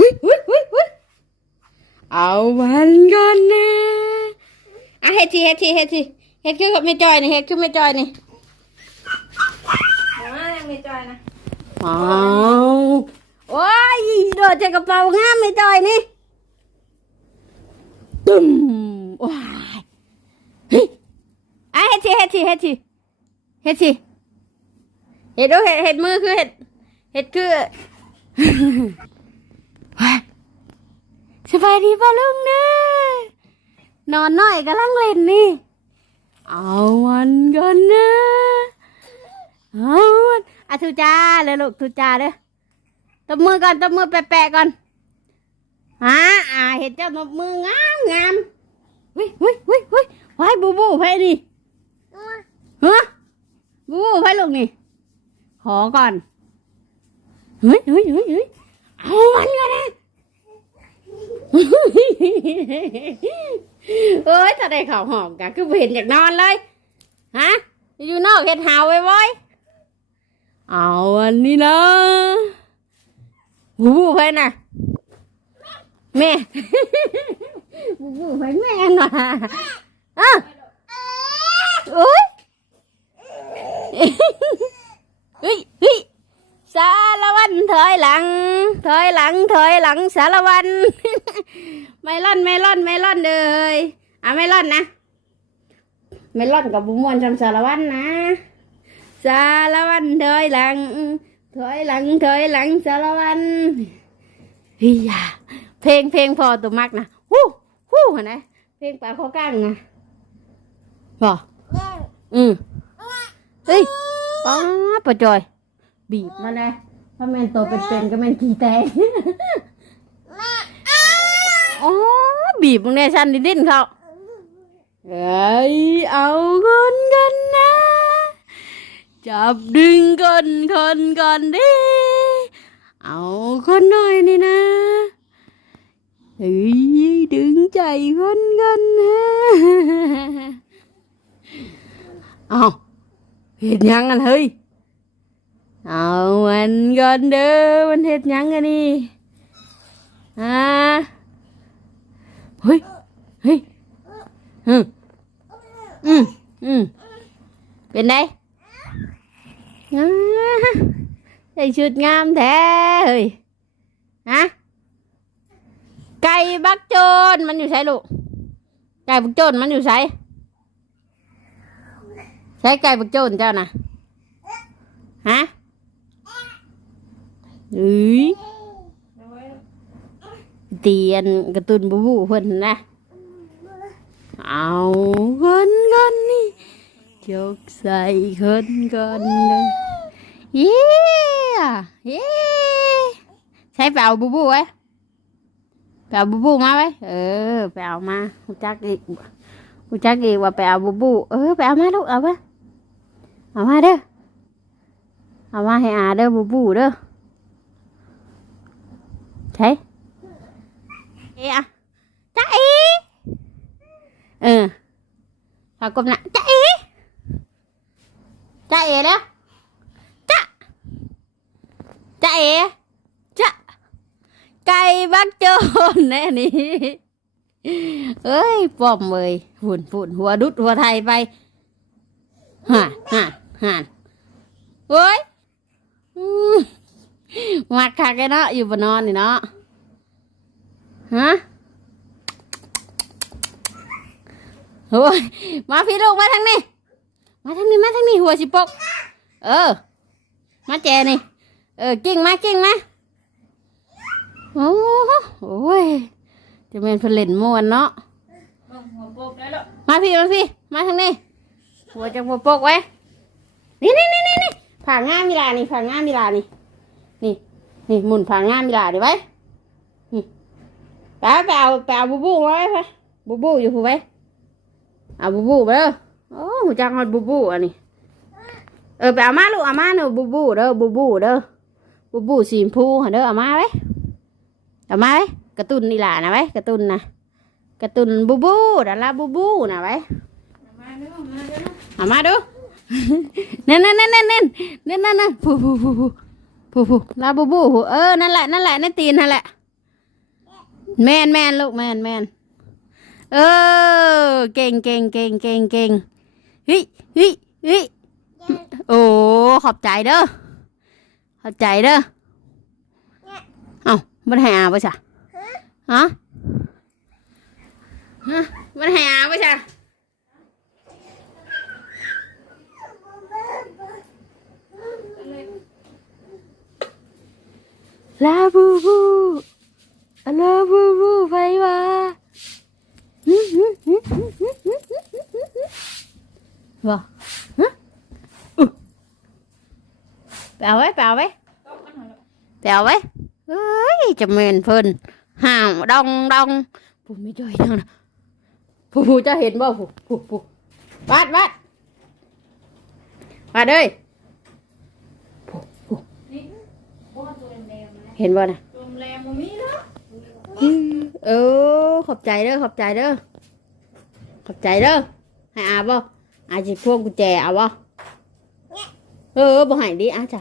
หุ้ยหุ้ยหุ้ยหุ้ยเอามันก่อนนะอะเฮ็ดทีเฮ็ดทีเฮ็ดทีเฮ็ดคือกับไม่จอยนี่เฮ็ดคือไม่จอยนี่มายังไม่จอยนะอ้าวโอ้ยโดดจากกระเป๋างามไม่จอยนี่ตึมว้ายเฮ้ยอะเฮ็ดทีเฮ็ดทีเฮ็ดทีเฮ็ดทีเฮ็ดดูเฮ็ดเฮ็ดมือคือเฮ็ดเฮ็ดคือว้าย สบายดีป่ะลุงเนะนอนหน่อยกำลังเล่นนี่ เอามันกันนะเอามันอะทุจ้าเลยลูกทุจ้าเด้อตบมือก่อนตบมือแปะๆก่อนอ่าอ่าเห็นเจ้าตบมืองามงามวิวิวิวิไว้บูบูไว้ดิฮะบูบูไว้ลูกนี่ ขอก่อนเฮ้ยเฮ้ยเฮ้ยเฮ้ยเอามันกันนะ เอ้ยถ้าได้ข่าวหอมกันคือเห็นอยากนอนเลย ฮะ อยู่นอกเห็ดหาวไว้ไว้เอาอันนี้นะบูบูไปนะแม่บูบูไปแม่น่ะอะโอ้ย เฮ้ยเฮ้ยสารวันถอยหลัง ถอยหลัง ถอยหลังสารวัน ไม่ล่อนไม่ล่อนไม่ล่อนเลยอะไม่ล่อนนะ ไม่ล่อนกับบุมวนจำสารวันนะ สารวันถอยหลัง ถอยหลังถอยหลังสารวันเฮียเพลงเพลงพอตัวมักนะฮู้ฮู้เห็นไหมเพลงปลาข้อกั้งนะบอกอืมเฮ้ยป้าปะจอย บีบมาเลย เพราแม่นโตเป็นๆก็แม่นขี้แตกอ๋อบีบมึงเนี่ยชันดิ้นๆเขาเอ้ยเอาคนกันนะ จับดึงคนคนก่อนดิ เอาคนหน่อยนี่นะเฮ้ยดึงใจคนกันนะเอาเห็ดหยังกันเฮ้ย เอามันก่อนเด้อมันเห็ดยังกันนี่อ่าเฮ้ยเฮ้ยอืมอืมอืมเป็นไงอ่าใส่ชุดงามแท้เฮ้ยฮะไก่บักโจนมันอยู่ใช่ลูกไก่บักโจนมันอยู่ใช่ใช้ไก่บักโจนเจ้านะฮะ อ้ยเตียนกระตุนบูบูเพิ่นนะ เอาคนกันนี่จกใส่คนกันเลยเย้เย้ใช้ไปเอาบูบูไว้ไปเอาบูบูมาไว้ เออไปเอามาหูจักอีกหูจักอีกว่าไปเอาบูบู เออไปเอามาลูกเอาไปเอามาเด้อเอามาให้อาเด้อบูบูเด้อ ใช่เอ๊ะจ้าเอ๊ะเออพากบหนะจ้าเอ๋จ้าเอ๋แล้วจ้าจ้าเอ๋จ้าไก่บักโจนแน่นี่เอ้ยป้อมเลยฝุ่นฝุ่นหัวดุดหัวไทยไปห่านห่านห่านเฮ้ยอื มมัดคักแกเนาะอยู่บนนอนนี่เนาะฮะโอ้ยมาพี่ลูกมาทางนี้ มาทางนี้มาทางนี้หัวสิปก เออ มาแจนี่ เออกิ้งมากิ้งมาโอ้โหโอ้ยจะเป็นเพนเล่นมวนเนาะมาพี่มาพี่ มาทางนี้ หัวจะหัวปกไว้ นี่นี่นี่นี่นี่ผ่าง่ามมีลานี่ผ่าง่ามมีลานี่ นี่หมุนผ่านงานมีหลาดีไว้นี่ไปไปเอาไปเอาบูบูไว้ไปบูบูอยู่ผู้ไว้เอาบูบูไปเด้อโอ้หูจังหอดบูบูอันนี้เออไปเอามาลูกเอามาเด้อบูบูเด้อบูบูเด้อบูบูสีชมพูเด้อเอามาไว้อามาไว้กระตุนนี่หลานะไว้กระตุนนะกระตุนบูบูดาราบูบูนะไว้อามาดูเน้นเน้นเน้นเน้นเน้นเน้นเน้นฟูฟูฟู ฟูปูลาบูบูเออ นั่นแหละ นั่นแหละนั่นตีนนั่นแหละ แมนแมนลูกแมนแมนเออ เก่งเก่งเก่งเก่งเก่งเฮ้ยเฮ้ยเฮ้ยโอ้ขอบใจเด้อ ขอบใจเด้อ เอ้ามันให้อาปะจ๊ะฮะฮะมันให้อาปะจ๊ะ ลาบูบูอะลาบูบูไปวะวะเปล่าไว้เปล่าไว้เปล่าไว้เฮ้ยจะเมนเพินห่าวดองดองผู้ไม่จ่อยจังนะผู้ผู้จะเห็นบ่ผู้ผู้ผู้วัดวัดวัดเลย เห็นบ่นะตัวแรงบ่มีแล้วเออขอบใจเด้อขอบใจเด้อขอบใจเด้อให้อาบ่อาจิพวงกุญแจเอาบ่เออบ่ให้ดิอาจ้ะ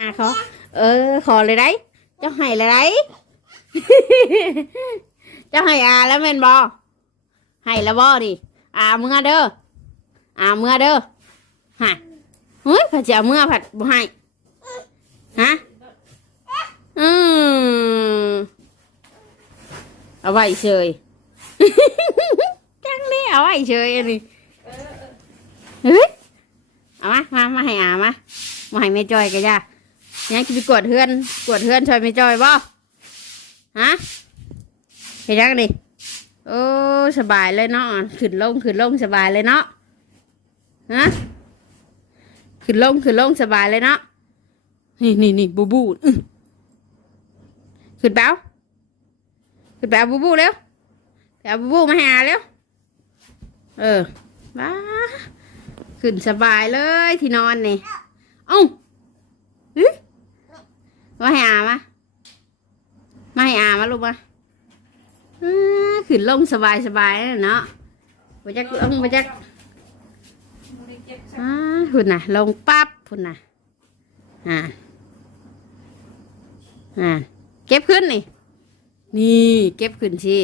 อาขอเออ ขอเลยได้เจ้าให้เลยได้เจ้าให้อาแล้วแม่นบ่ให้แล้วบ่ดิอาเมื่อเด้ออาเมื่อเด้อฮะเฮ้ยผัดจะเอาเมื่อผัดบ่ให้ ฮะอืมเอาไว้เฉยจังนี่เอาไว้เฉยอันนี้เออเฮ้ยเอามามามาให้อามามาให้แม่จอยกันจ้ายังจะไปกวดเฮือนกวดเฮือนช่วยแม่จอยบ่ฮะเห็นยังดิโอ้สบายเลยเนาะขึ้นลงขึ้นลงสบายเลยเนาะฮะขึ้นลงขึ้นลงสบายเลยเนาะ นี่นี่นี่บูบูขึ้นเปล่าขึ้นเปล่าบูบูเร็วไปเอาบูบูมาหาเร็วเออมาขึ้นสบายเลยที่นอนนี่เอ้าเฮ้ยมาให้อามามาให้อามาลูกมาขึ้นลงสบายสบายเนาะมาจักเอ้งมาจักบ่ได้เก็บสักอ่าพุ่นน่ะลงปั๊บพุ่นน่ะอ่า อ่าเก็บขึ้นนี่ นี่เก็บขึ้นสิ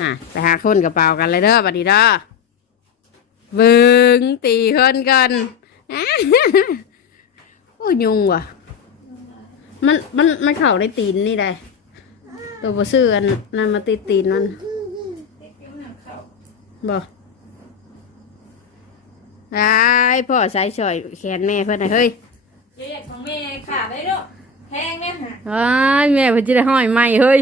อ่าไปหาคนกระเป๋ากันเลยเด้อบัดนี้เด้อเบิงตีคนกันโอ้ยุงว่ะ มันมันมันเข่าในตีนนี่ได้ตัวบ่ซื้ออันนั่นมาติดตีนมันเด็กไอ้พ่อใส่ช่อยแขนแม่เพิ่นน่ะเฮ้ยเจ๊ของแม่ขาดได้ลูก แพงเนี่ยฮะไอ้ายแม่เพิ่นจะได้ห้อยไหมเฮ้ย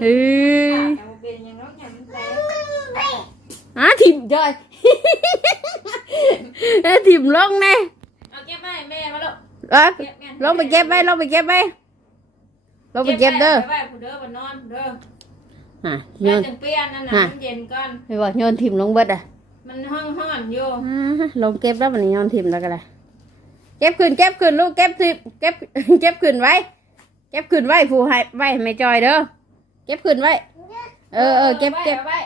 เฮ้ยขาดแต่บ่เป็นหยังเนาะหยังมันแตกอะถิ่มจอย เอ้ยถิ่มลงแน่เอาเก็บมาให้แม่มาลูกเอ้ยเก็บแม่ลงไปเก็บไว้ลงไปเก็บไว้ลงไปเก็บเด้อไว้ผู้เด้อบ่นอนผู้เด้ออะโยแม่น จังเปลี่ยนนั่นน่ะฮะ มันเย็นก่อน ไปบอกโยนถิ่มลงเบิดอะมันห้องห้อนอยู่ อ่าลงเก็บแล้วมันโยนถิ่มแล้วก็ได้ เก็บขึ้นเก็บขึ้นลูกเก็บถิ่มเก็บเก็บขึ้นไว้ เก็บขึ้นไว้ผู้ให้ไว้ให้แม่จอยเด้อเก็บขึ้นไว้ เออเออเก็บเก็บไว้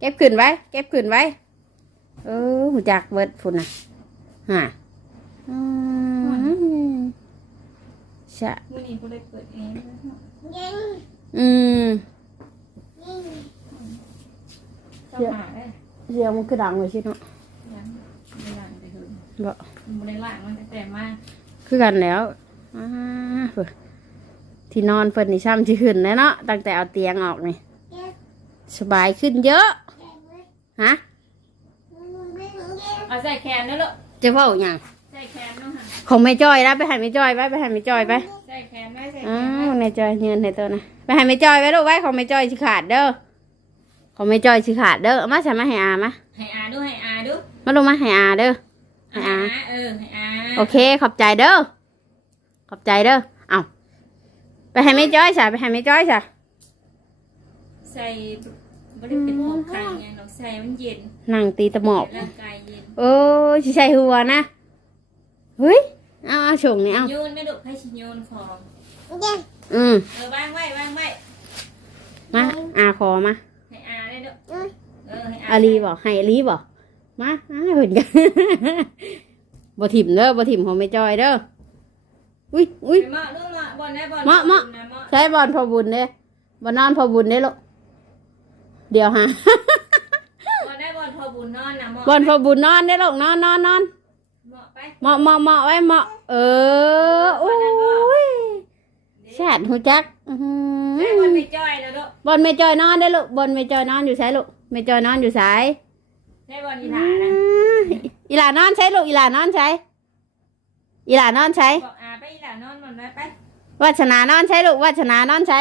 เก็บขึ้นไว้ เก็บขึ้นไว้ เออหูจักเบิดพุ่นน่ะฮะอืมชะมื้อนี้บ่ได้เปิดเองอืมสมาได้เสียงมันคือดังเลยชิเนาะ บ่มันบ่ได้ล้างมันตั้งแต่มาคือกันแล้วอ่าเพิ่นที่นอนเพิ่นนี่ช่ำที่ขึ้นแล้วเนาะตั้งแต่เอาเตียงออกนี่สบายขึ้นเยอะฮะเอาใส่แขนด้วยลูกจะเว้าหยังใส่แขนด้วยค่ะของแม่จ้อยนะไปให้แม่จ้อยไว้ไปให้แม่จ้อยไปใส่แขนไว้ใส่แขอ้านไว้วแม่จ้อยเงินในตัวนะไปให้แม่จ้อยไว้ลูกไว้ของแม่จ้อยสิขาดเด้อของแม่จ้อยสิขาดเด้อเอามาใส่มาให้อามาให้อาดูให้อาดูมาลงมาให้อาเด้อ ให้อาเออให้อาโอเค ขอบใจเด้อ ขอบใจเด้อ เอาไปให้แม่จ้อยจ้ะไปให้แม่จ้อยจ้ะใส่บ่ได้เป็นของใครไงเราใส่มันเย็นนั่งตีตะหมอบร่างกายเย็นโอ้ยสิใส่หัวนะ เฮ้ย เอาเอาชงนี่เอาโยนไม่ดุให้ชิโยนของอืมเออวางไว้วางไว้ มาอาขอมา ให้อาได้ดุเออให้อาอาลีบอกให้อาลีบอก มาอ่าเห็นกันบ่ถิ่มเด้อบ่ถิ่มของแม่จ้อยเด้ออุ้ยอุ้ยไปเหมาะลูกเหมาะบอลได้บอลเหมาะเหมาะนะเหมาะใช้บอลพอบุญเด้บอลนอนพอบุญเด้ลูกเดี๋ยวฮะบอลได้บอลพอบุญนอนนะเหมาะบอลพอบุญนอนได้ลูกนอนนอนนอนเหมาะไปเหมาะเหมาะเหมาะไว้เหมาะเออโอ้ยแซ่ดหูจักอื้อหืได้อบอลไม่จ้อยนะลูกบอลไม่จอยนอนได้ลูกบอลไม่จอยนอนอยู่ไสลูกไม่จอยนอนอยู่ไส ได้บอลอีหลานะอีหลานอนใช้ลูกอีหลานอนใช้อีหลานอนใช้บอกอาไปอีหลานอนบอลได้ไปวัชนานอนใช้ลูกวัชนานอนใช้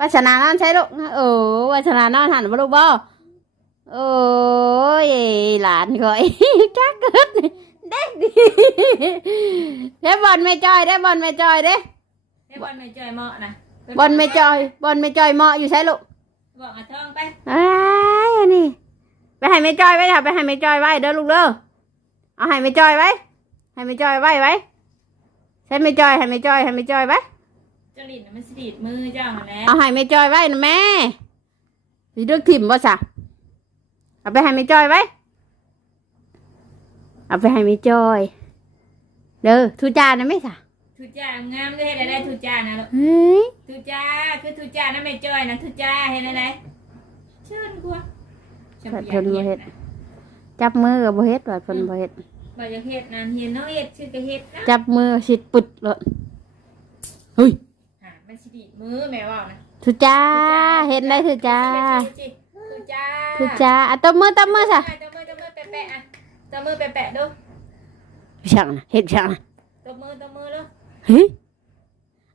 วัชนานอนใช้ลูกโอ้วัชนานอนหันมาลูกบ่โอ้ยหลานคอยจักเกิดนี่เด็กดีได้บอลไม่จอยได้บอลไม่จอยเด้ได้บอลไม่จ้อยเหมาะนะบอลไม่จอยบอลไม่จอยเหมาะอยู่ใช้ลูกบอกอาท่องไปอ้ายอันนี้ไป ให้ไม่จอยไว้ค่ะไปให้ไม่จอยไว้เด้อลูกเด้อเอาให้ไม่จอยไว้ให้ไม่จอยไว้ไว้ใช้ไม่จอยให้ไม่จอยให้ไม่จอยไว้เจ้าหลินน่ะมันสดีดมือเจ้าหั่นแหล้วเอาให้ไม่จอยไว้นะแม่สิเลือกถิ่มบ่สะเอาไปให้ไม่จอยไว้เอาไปให้ไม่จอยเด้อทุจานะไม่สะทุจ้างามด้วยเฮ็ดได้ทุจ้านะลูกเฮ้ย ทุจ้าคือทุจ้านะไม่จ้อยนะทุจ้าเฮ็ดได้เชิญกว่า บัดเพิ่นบ่เฮ็ดจับมือกับบ่เฮ็ดว่าเพิ่นบ่เฮ็ดบ่อยากเฮ็ดนั่นเห็นน้องเฮ็ดชื่อก็เฮ็ดนะจับมือสิปุดเลยเฮ้ยหามันสิดีดมือแม่ว่านะทุจาเห็นได้ทุจาทุจ้าทุจาอะตบมือตบมือซะตบมือตบมือแปะๆอะตบมือแปะๆดูช่างนะเฮ็ดช่างนะตบมือตบมือเด้อเฮ้ย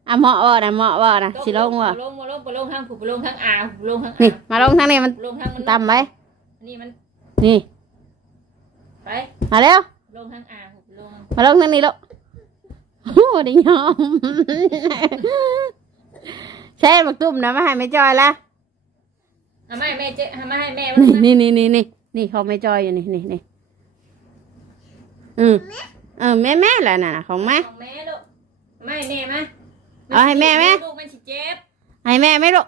อะเหมาะบ่นะเหมาะบ่นะสิลงบ่ลงบ่ลงบ่ลงทางผู้บ่ลงทางอ่าวบ่ลงทางนี่อ่าวมาลงทางนี้มันลงทางมันต่ำไว้ นี่มันนี่ไปมาแล้ว ลงทางอ่าวลงมาลงทางนี้ลูกโอ้ได้ยอมใช่บักตุ้มนะมาให้ไม่จอยละเอามาให้แม่เจ๊เอามาให้แม่นี่นี่นี่นี่นี่นี่เขาไม่จอยอยู่นี่นี่นี่อืมเออแม่แม่แหละน่ะของแม่ของแม่ลูกเอามาให้แม่มาเอาให้แม่ไหมลูกมันสิเจ็บให้แม่ไหม่ลูก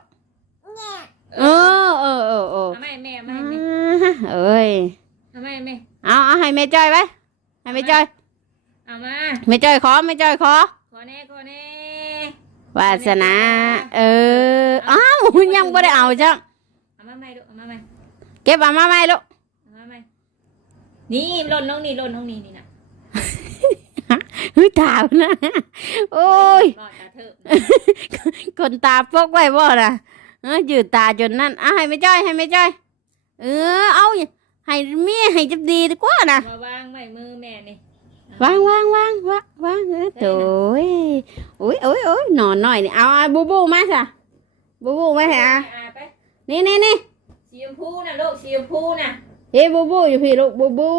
เออเออเออเออเอามาให้แม่เอามาให้แม่อ่าเอ้ยเอามาให้แม่เอาเอาให้แม่จอยไว้ให้แม่จอยเอามาแม่จอยขอแม่จอยขอขอแน่ขอแน่วาสนา เอออ้าวยังไม่ได้เอาจ้ะเอามาใหม่ลูกเอามาใหม่เก็บเอามาไหมลูกเอามาใหม่นี่หล่นน้องนี่หล่นน้องนี่นี่นะเฮ้ยถามนะ โอ้ยรอดตาเถอะคนตาปกไว้บ่น่ะ เออยืดตาจนนั่นอะให้ไม่จ้อยให้ไม่จ้อย เออ เอาให้เมียให้จับดีดีกว่านะมาวางไว้มือแม่นี่วางวางวางวางวางเออโถ่ยโอ้ยโอ้ยโอ้ยนอนหน่อยนี่เอาเอาบูบูมาสะบูบูมาให้อะอ่าไปนี่นี่นี่สีชมพูนะลูกสีชมพูนะเฮ้ยบูบูอยู่พี่ลูกบูบู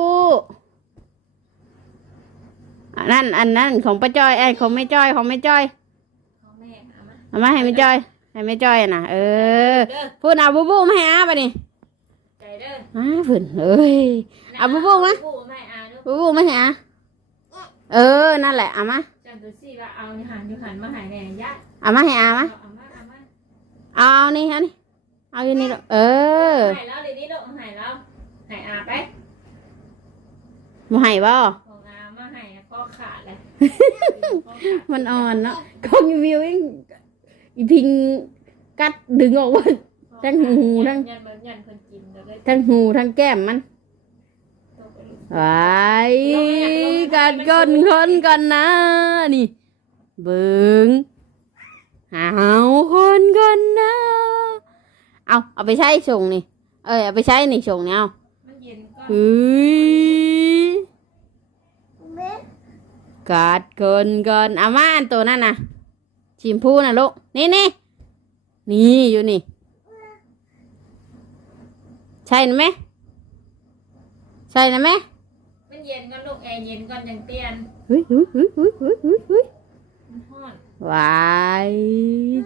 อันนั้นอันนั้นของป้าจ้อยไอ้ยของไม่จ้อยของไม่จ้อยของแม่เอามาเอามาให้ไม่จ้อย ให้ไม่จ้อยน่ะเออเด้อพูดเอาบูบูมาให้อาไปนี่ใจเด้ออ้าฝืนเอ้ยเอาบูบูมาบูบูไม่เอาลูกบูบูมาให้อาเออ นั่นแหละเอามาจันตัวสี่ว่าเอาอยู่หันอยู่หันมาใหายแม่ยะเอามาให้อามาเอามาเอามาเอานี่ฮะนี่เอาอยู่นี่ลูกเออใหายแล้วเดี๋ยวนี้ลูกใหายแล้วใหายอาไปมาให้บ่ของอามาใหายข้อขาดเลยมันอ่อนเนาะกล้องวิวเอง อีพิงกัดดึงออกว่า ทั้งหูทั้ง ยันแบบยันคนกินแล้วก็ทั้งหูทั้งแก้มมันตกไปลูกไว้กันก้นคนกันนะนี่ เบิงเอาคนกันนะเอาเอาไปใช้ส่งนี่ เอ้ยเอาไปใช้นี่ส่งนี่เอามันเย็นก่อนเฮ้ยกัดคนกันเอามาอันตัวนั่นนะ ชิมพูนะลูก นี่นี่นี่อยู่นี่ ใช่นะแม่ใช่นะแม่มันเย็นก่อนลูกแอร์เย็นก่อนจังเตียนเฮ้ยเฮ้ยเฮ้ยเฮ้ยเฮ้ยเฮ้ยเฮ้ยมันฮ้อนวาย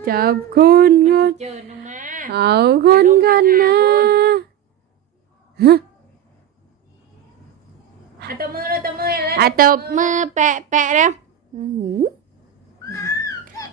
จับคนกันเจินลงมาเอาคนกันนะอะตบมือเลยตบมืออะไรอะตบมือแปะแปะแล้ว อื้อหือ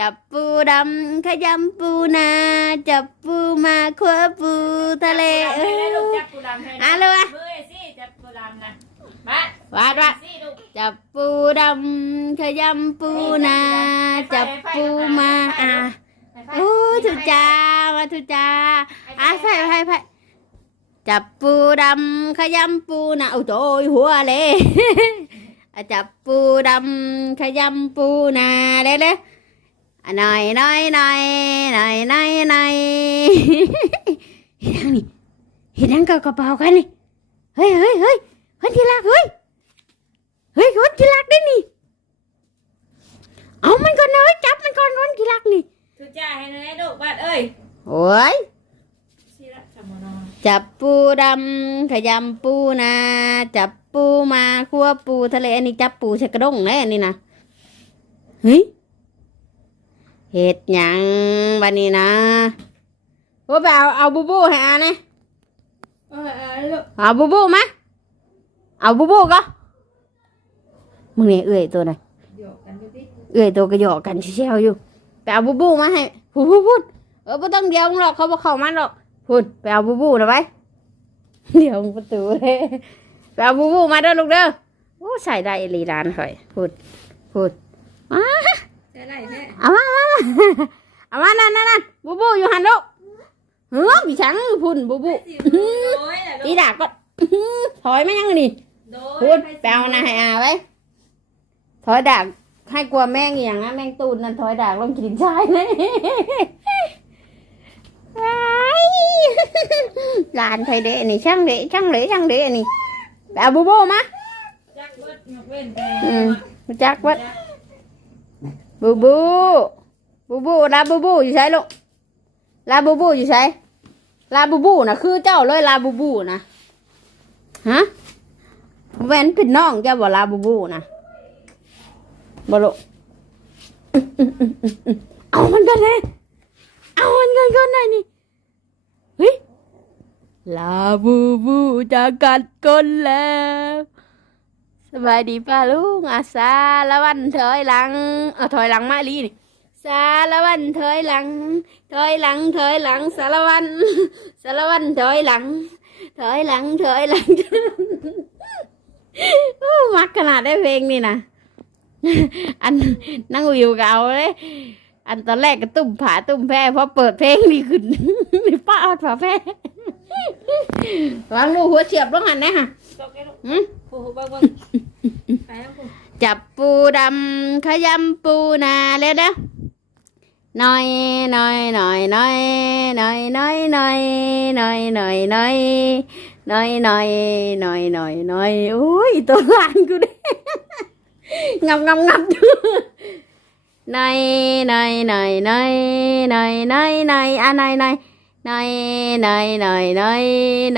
จับปูดำขยำปูนา จับปูมาขัวปูทะเลเอจับปูดำให้นะลูกอจับปูดำให้นะอะลูกอะมือสิจับปูดำนะมาวาดวาดสิลูกจับปูดำขยำปูนา จับปูมาอะไปไปโอ้ทุจ้ามาทุจ้าอะไฟไฟไฟจับปูดำขยำปูนาโอ้โจยหัวเลยอะจับปูดำขยำปูนาเด้เด้อ่ะหน่อยหน่อยหน่อยหน่อยหน่อยหน่อยเห็นยังนี่เห็นยังกับกระเป๋ากันนี่เฮ้ยเฮ้ยเฮ้ยคนที่รักเฮ้ยเฮ้ยคนที่รักได้นี่เอามันก่อนนะเฮ้ยจับมันก่อนคนที่รักนี่ทุจ้าให้นะลูกบาดเอ้ยโอ้ยสิละสมอนอจับปูดำขยำปูนาจับปูมาคั่วปูทะเลอันนี้จับปูใส่กระด้งนะอันนี้นะเฮ้ย เห็ดหยังบันนี้นะโอ้ไปเอาเอาบูบูให้อานะเออเออลูกเอาบูบูมาเอาบูบูก็มึงเนี่ยเอื่อยตัวไหนอยหยอกกันดูดิเอื่อยตัวก็หยอกกันเชี่ยวๆอยู่ไปเอาบูบูมาให้พูดพูดพูดเออไม่ต้องเดียวมึงหรอกเขาบอกเข้ามาหรอกพูดไปเอาบูบูนะไปเดี๋ยวมึงประตูเลยไปเอาบูบูมาเด้อลูกเด้อโอ้ใส่ได้อีหลีร้านข่อยพูดพูดมา ใช่ไรแม่เอามาเอามาเอามานั่นนั่นนั่นบูบูอยู่หันลูกเฮ้ยพี่ช้างพุ่นบูบูสิโดยล่ะอีลูกดากก็ถอยมายังนี่โดยพูดแปลวนะให้อาไว้ถอยดากให้กลัวแม่งอหย่างนะแม่งตูนนั่นถอยดากลงกินชายเลยไอ้หลานไทยเดะนี่ช่างเดะช่างเดะช่างเดะนี่ไปเอาบูบูมา จักเบิดยกเว้นแต่อืม รู้จักวัด บูบูบูบูลาบูบูอยู่ใช่ลูกลาบูบูอยู่ใช่ลาบูบูนะคือเจ้าเลยลาบูบูนะฮะแวนเป็นน้องเจ้าบ่ลาบูบูนะบ่ลูเอามันกันเลยเอามันกันก่อนหน่อยนี่เฮ้ยลาบูบูจะกัดก้นแล้ว บายดีป้าลุงอาสาละวันถอยหลังเอาถอยหลังมาลีนี่สาละวันถอยหลัง ถอยหลังถอยหลังสารวันสารวันถอยหลัง ถอยหลังถอยหลังโอ้มักขนาดได้เพลงนี่นะอันนั่งวิวก็เอาเลยอันตอนแรกก็ตุ่มผาตุ่มแพร่พอเปิดเพลงนี่ขึ้นป้าเอาผาแพร่วางลูกหัวเฉียบลงหันนะฮะ หืมผู้ผู้เบิ่งเบิ่งไปแล้วผู้จับปูดำขยำปูนาเลยนะน่อยน่อยน่อยน่อยน่อยน่อยน่อยน่อยน่อยน่อยน่อยน่อยน่อยน่อยน่อยโอ้ยตัวหลานกูด้งับงับงับน่อยน่อยน่อยน่อยน่อยน่อยน่อยอะน่อยน่อยน่อยน่อยน่อยน่อย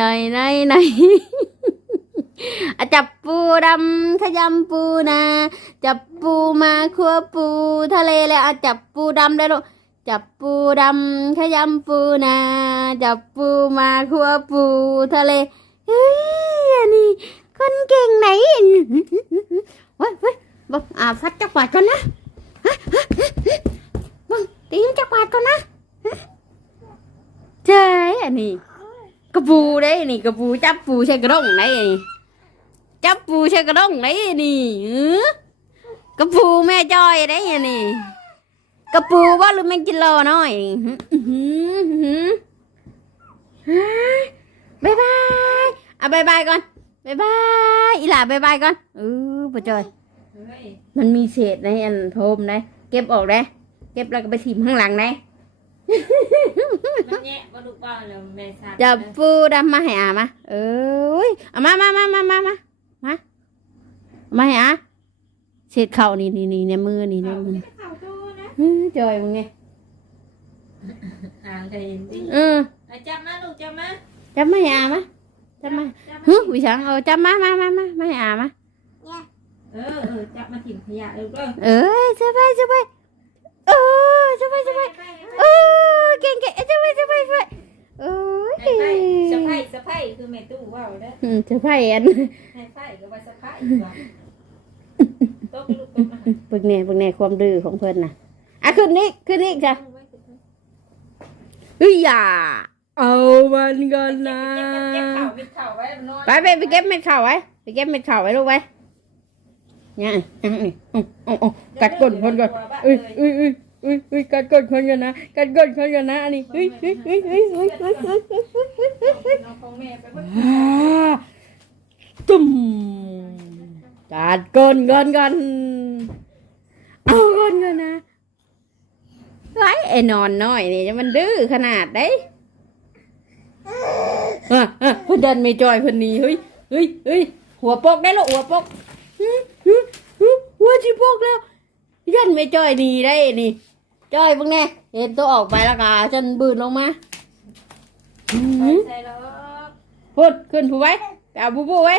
น่อยน่อยหน่อยอะ จับปูดำขยำปูนา จับปูมาคัวปูทะเลแล้วอจับปูดำได้ลูกจับปูดำขยำปูนา จับปูมาคัวปูทะเลเฮ้ยอันนี้คนเก่งไหนเว้ยเว้ยบอกอาฟัดจักรวาดก่อนนะฮะฮะบังตีมจักรวาดก่อนนะฮะใช่อันนี้กระปูได้นี่กระปูจับปูใช่กระด้งไหนนี่ จับปูใช่กระด้งไหนนี่เออกระปูแม่จ้อยได้ยังนี่กระปูว่าหรือแมงกิโลน้อยอื้อหืออื้อหือบายบายอะบายบายก่อนบายบายอีหล่าบายบายก่อนเออปะจอยเฮ้ยมันมีเศษในอันโทมนะเก็บออกนะเก็บแล้วก็ไปถิ่มข้างหลังนะมันแยะบ่ลูกบ้าแล้วแม่ซาจับปูดำมาให้อามาเอ้ยเอามามามามามา มามามาให้อาเศษเข่านี่นี่นี่ในมือนี่ในเอามือเข้าตู้นะอื้อจอยมึงไงอ่างใจเย็นดิเอออะจับมาลูกจับมาจับมาให้อามาจับมาจับฮึมาวิชังเออจับมามามามามาให้อามาเออเออจับมาถิ่มขยะลูกเด้อเอ้ยสบายสบายเออจะไปจะไปเออเก่งเก่งจะไปจะไปจะไป เออไอ้ไพ่สะไพ่สะไพ่คือแม่ตู้ว่าวเด้ออืมจะไปอันไอ้ไพ่ก็ว่าสะไพ่ว่ะตกลูกเป็นมาปึกแน่ปึกแน่ความดื้อของเพิ่นน่ะอะขึ้นนี่ขึ้นนี่จ้ะเฮ้ยอย่าเอามันก่อนนะ เก็บเข่ามิดเข่าไว้นอนไปไปไปเก็บเม็ดข้าวไว้ไปเก็บเม็ดข้าวไว้ลูกไว้เนี่ยนี่นี่อืมอืมอืมกัดก้นคนก่อนเอ้ยเอ้ยเอ้ย อุ้ยอุ้ยกัดกดคนกันนะกัดกดคนกันนะอันนี้อุ้ยอุ้ยอุ้ยอุ้ยอุ้ยอุ้ยอุ้ยน้องของแม่ไปบ้านตุ่มกัดก้ยนก้ยนก้นเอาก้ยนก้นนะไรไอ้นอนน้อยนี่มัยดื้อขนาดได้อะอุ้ยเพื่อนดันไม่จอยเพื่อนนี้ยเฮ้ยเฮ้ยเฮ้ยหัวปยได้ยแล้ยหัวปกหัวจีปกแล้ว ยันไม่จอยหนีได้นี่จอยพวกแน่เห็นตัวออกไปแล้วก็จนบืนลงมาอื้อใส่แล้วพูดขึ้นผู้ไว้ไปเอาบูบูไว้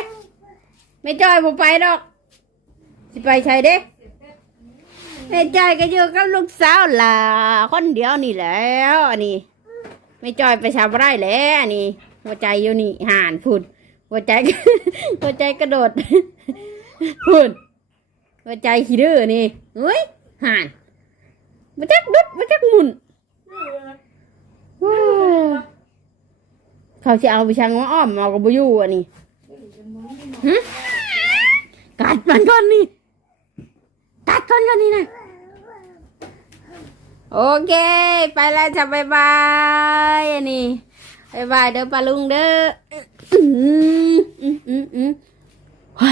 ไม่จอยผมไปดอกสิไปใช่เด้ไม่จอยก็อยู่กับลูกสาวล่ะคนเดียวนี่แหล้วอันนี้ไม่จอยไปชาวไร่แล้วอันนี้หัวใจอยู่นี่ห่านพูดหัวใจ หัวใจกระโดด พูด หัวใจขี้ดื้อนี่เฮ้ยห่านมาจักดุดมาจักหมุนว้าวเขาจะเอาไปช่างว่าอ้อมเอากับบุยูอันนี้หึกัดมันก่อนนี่กัดก่อนก่อนนี่นะโอเค ไปแล้วจ้ะบายบายอันนี้บายบายเด้อปลาลุงเด้ออืมอืมอืมอืมว้า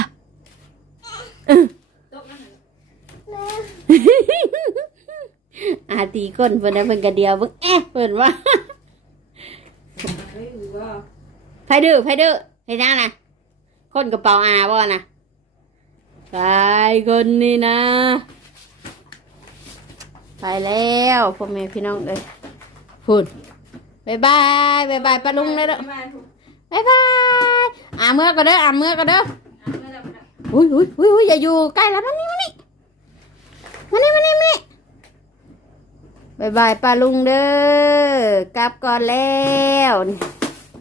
ตกนั่น อาตี ก้นเพิ่นเพิ่นกระเดียวเบิ่งเอ๊ะเพิ่นว่าไผดื้อไผดื้อเห็นยังนะคนกระเป๋าอาบ่นะไปคนนี่นะ ไปแล้วพ่อแม่พี่น้องเลยพูดบายบายบายบายปลาลุงเลยเด้อบายบายอ่าเมื่อก็เด้ออ่าเมื่อก็เด้ออุ้ยอุ้ยอุ้ยอุ้ยอย่าอยู่ใกล้แล้วมานี่มานี่มานี่มานี่มานี่ บายบายปลาลุงเด้อกลับก่อนแล้ว